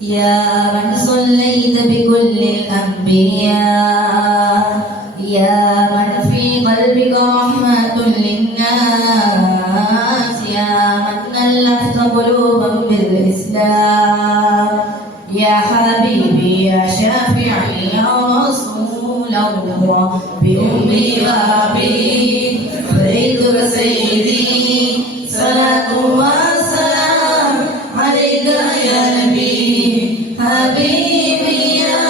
يا من صليت بكل الأنبياء. يا من في قلبك رحمة للناس. يا من ألفت قلوبا بالإسلام. يا حبيبي يا شافعي يا رسول الله. بأمي وأبي فريدك سيدي. حبيبي يا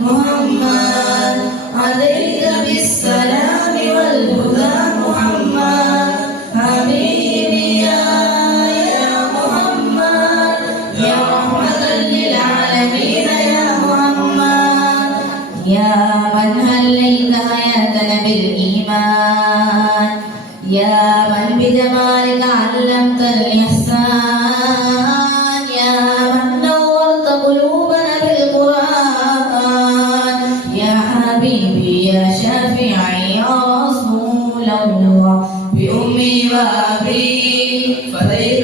محمد. عليك بالسلام والهدى محمد. حبيبي يا يا محمد. يا رحمة للعالمين يا محمد. يا من هليت حياتنا بالإيمان؟ يا من بجمالك علمت الإحسان؟ حبيبي يا شافعي يا رسول الله. بأمي وأبي. فديتك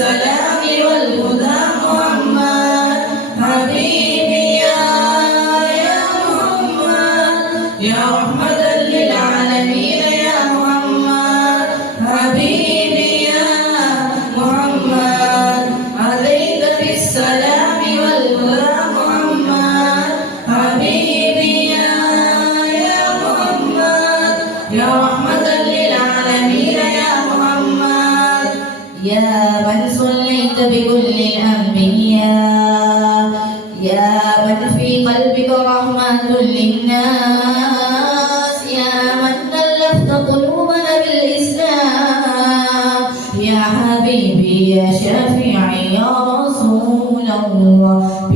بالسلام والهدى محمد. حبيبي يا يا محمد. يا رحمة يا من صليت بكل الأنبياء يا من في قلبك رحمة للناس. يا من ألفت قلوبنا بالإسلام. يا حبيبي يا شافعي يا رسول الله.